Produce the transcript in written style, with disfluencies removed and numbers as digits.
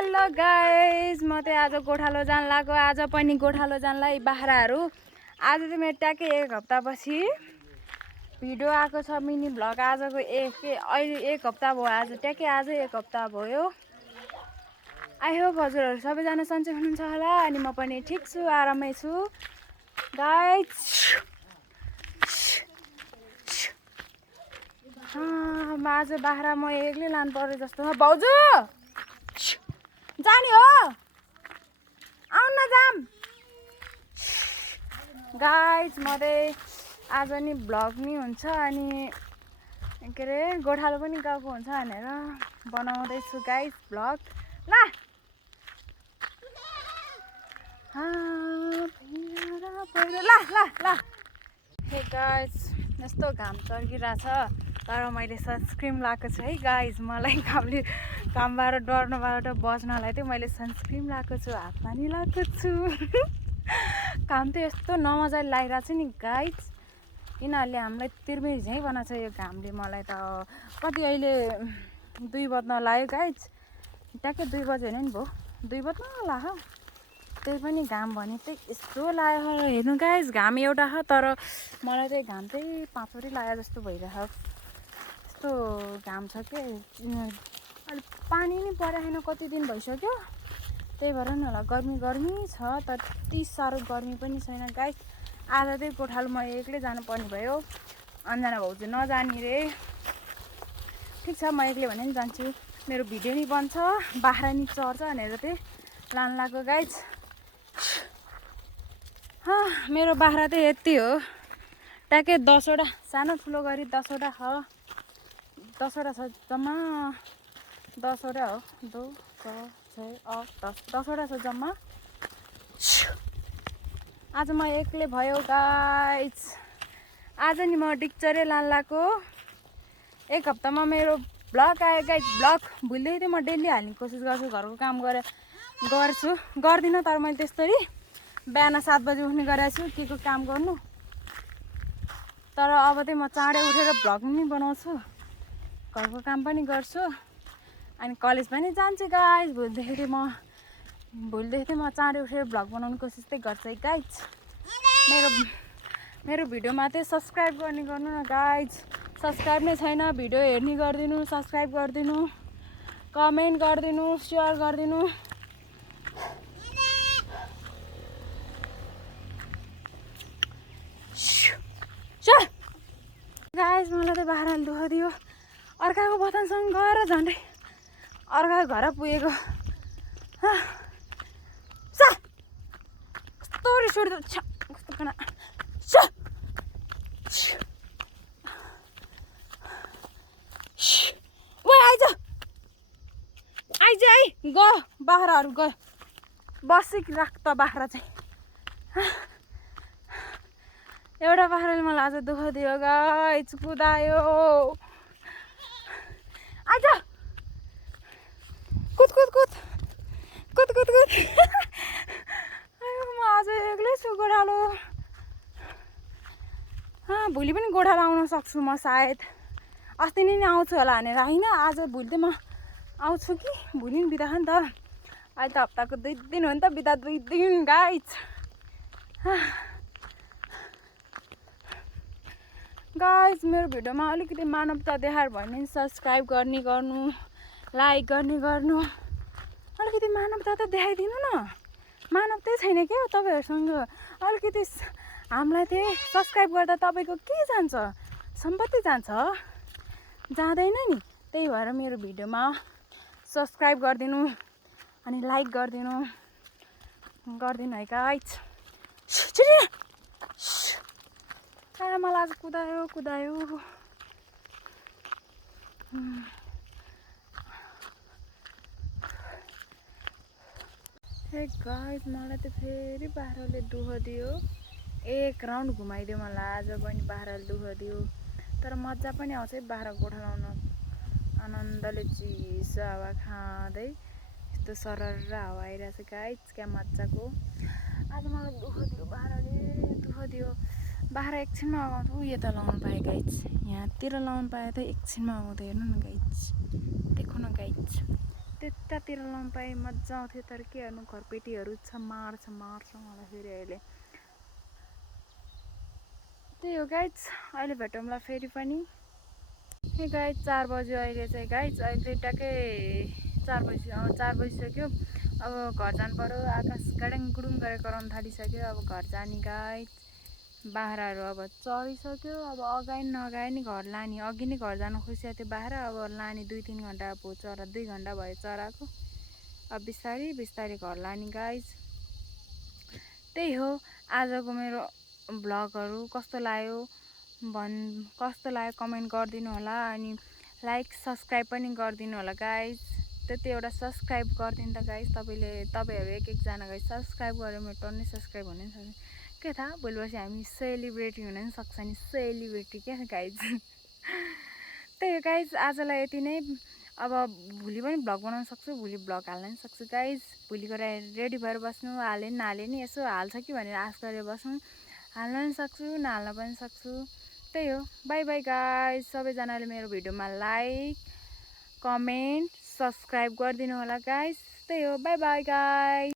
hello guys म चाहिँ आज गोठालो जान लाग्यो आज पनि गोठालो जानलाई बाख्राहरू आज चाहिँ मेरो ट्याक्कै एक हप्तापछि भिडियो आएको छ मिनी भ्लग आजको अहिले एक हप्ता भयो आज ट्याक्कै आज एक हप्ता भयो आई होप हजुरहरू सबैजना सन्चै हुनुहुन्छ होला अनि म पनि ठिक छु आरामै छु गाइज आज बाख्रा म एक्लै लानु पर्यो जस्तो छ भाउजू जाने हो आउन जाम गाइज म चाहिँ आज नि भ्लग नि हुन्छ अनि के अरे गोठालो पनि गएको हुन्छ भनेर बनाउँदैछु गाइज भ्लग ल ल हे गाइज यस्तो घाम चर्किरहेछ तर मैले सनस्क्रिन लगाएको छु है गाइज मलाई कामबाट डर्नबाट बच्नलाई चाहिँ मैले सनस्क्रिन लगाएको छु हातमा नि लगाएको छु काम त यस्तो नमजाले लागिरहेको छ नि गाइज यिनीहरूले हामीलाई तिर्मिर झैँ बनाएको छ यो घामले मलाई त कति अहिले 2 बज्न लाग्यो गाइज ट्याक्कै 2 बज्यो भने नि भयो 2 बज्न लाग्यो त्यही पनि घाम भने चाहिँ यस्तो लाग्यो हेर्नु गाइज घाम एउटा छ तर मलाई चाहिँ घाम चाहिँ 5 वरी लाग्यो जस्तो भइरहेको यस्तो घाम छ के अहिले पानी नि परेको छैन कति दिन भइसक्यो त्यही भएर नि होला गर्मी छ तर त्यति साह्रो गर्मी पनि छैन गाइस आज चाहिँ गोठालो म एक्लै जानुपर्ने भयो अन्जना भाउजू नजाने रे ठिक छ म एक्लै भने नि जान्छु मेरो भिडियो नि बन्छ बाख्रा नि चर्छ भनेर चाहिँ लान लाग्यो गाइस मेरो बाख्रा चाहिँ यति हो ट्याक्कै 10 वटा सानो ठुलो गरी 10 वटा छ 10 वटा छ जम्मा 10 वटा हो 2 4 6 8 10 वटा छ जम्मा आज म एक्लै भयो गाइज आज नि म डिक्चरै लान लाग्यो एक हप्तामा मेरो भ्लग आयो गाइज भ्लग भुल्दै थिएँ म डेली हाल्ने कोसिस गर्छु घरको काम गर्छु गर्दिनँ तर मैले त्यस्तरी बिहान 7 बजे उठ्ने गरेको छु के काम गर्नु तर अब चाहिँ म चाँडै उठेर भ्लग पनि बनाउँछु घरको काम पनि गर्छु अनि कलेज पनि जान्छु गाइज भुल्दैखेरि म चाँडै उठेर भ्लग बनाउने कोसिस चाहिँ गर्छु है गाइज मेरो भिडियोमा चाहिँ सब्सक्राइब गर्नु न गाइज सब्सक्राइब नै छैन भिडियो हेर्ने गरिदिनु सब्सक्राइब गरिदिनु कमेन्ट गरिदिनु सेयर गरिदिनु गाइज मलाई चाहिँ बाख्राले दुःख दियो अर्काको बथानसँग गएर झन्डै अर्काको घर पुगेको कस्तो रिस उठ्दो कस्तो खाना आइज है गयो बाख्राहरू गयो बसिराख त बाख्रा चाहिँ एउटा बाख्राले मलाई आज दुःख दियो गाइज कुदायो आइज कुद म आज एक्लै छु गोठालो भोलि पनि गोठालो आउन सक्छु म सायद अस्ति नै आउँछु होला भनेर होइन आज भोलि चाहिँ म आउँछु कि भोलि नि बिदा नि त अहिले त हप्ताको 2 दिन हो नि त बिदा 2 दिन गाइज गाइज मेरो भिडियोमा अलिकति मानवता देखाएर भयो भने सब्सक्राइब गर्नु लाइक गर्नु अलिकति मानवता त देखाइदिनु न मानवतै छैन क्या तपाईँहरूसँग अलिकति हामीलाई चाहिँ सब्सक्राइब गर्दा तपाईँको के जान्छ सम्पत्ति जान्छ जाँदैन नि त्यही भएर मेरो भिडियोमा सब्सक्राइब गरिदिनु अनि लाइक गरिदिनु है गाइज मलाई आज कुदायो हे गाइज मलाई त फेरि बाख्राले दुःख दियो एक राउन्ड घुमाइदियो मलाई आज पनि बाख्राले दुःख दियो तर मजा पनि आउँछ है बाख्रा गोठालाउन आनन्दले चिसो हावा खाँदै यस्तो सरर हावा आइरहेको छ गाइज क्या मजाको आज मलाई दुःख दियो बाख्राले दुःख दियो बाख्रा एकछिनमा अगाउँथ्यो उयो त लाउनु पाएँ गाइज यहाँतिर लाउनु पाए त एकछिनमा अगाउँथ्यो हेर्नु न गाइज देखो न गाइज त्यतातिर लम्पाए मजा आउँथ्यो तर के गर्नु घरपेटीहरू मार्छ मलाई फेरि अहिले त्यही हो गाइज अहिले भेटौँला फेरि पनि हे गाइज 4 बज्यो अहिले चाहिँ गाइज अहिले ट्याक्कै 4 बजिसक्यो अब घर जानु पर्यो आकाश गाडाङ गुडुङ गरेर कराउन थालिसक्यो अब घर जाने गाइज बाख्राहरू अब चरिसक्यो अब अगाडि नअगाडि नि घर लाने अघि नै घर जानु खोजिसक्यो त्यो बाख्रा अब लाने 2-3 घन्टा भयो चरा 2 घन्टा भयो चराको अब बिस्तारै बिस्तारै घर लाने गाइज त्यही हो आजको मेरो भ्लगहरू कस्तो लाग्यो कमेन्ट गरिदिनु होला अनि लाइक सब्सक्राइब पनि गरिदिनु होला गाइज त्यति एउटा सब्सक्राइब गरिदिनु त गाइज तपाईँहरू एक एकजना गाइज सब्सक्राइब गरेर मेरो टन्नै सब्सक्राइब हुन सक्छ के थाहा भोलि पर्सि हामी सेलिब्रेटी हुन पनि सक्छ नि सेलिब्रेटी क्या गाइज त्यही हो गाइज आजलाई यति नै अब भोलि पनि भ्लग बनाउन सक्छु भोलि भ्लग हाल्न पनि सक्छु गाइज भोलिको रेडी भएर बस्नु हाले नि यसो हाल्छ कि भनेर आश गरेर बस्नु हाल्न पनि सक्छु नहाल्न पनि सक्छु त्यही हो बाई बाई गाइज सबैजनाले मेरो भिडियोमा लाइक कमेन्ट सब्सक्राइब गरिदिनु होला गाइज त्यही हो बाई बाई गाइज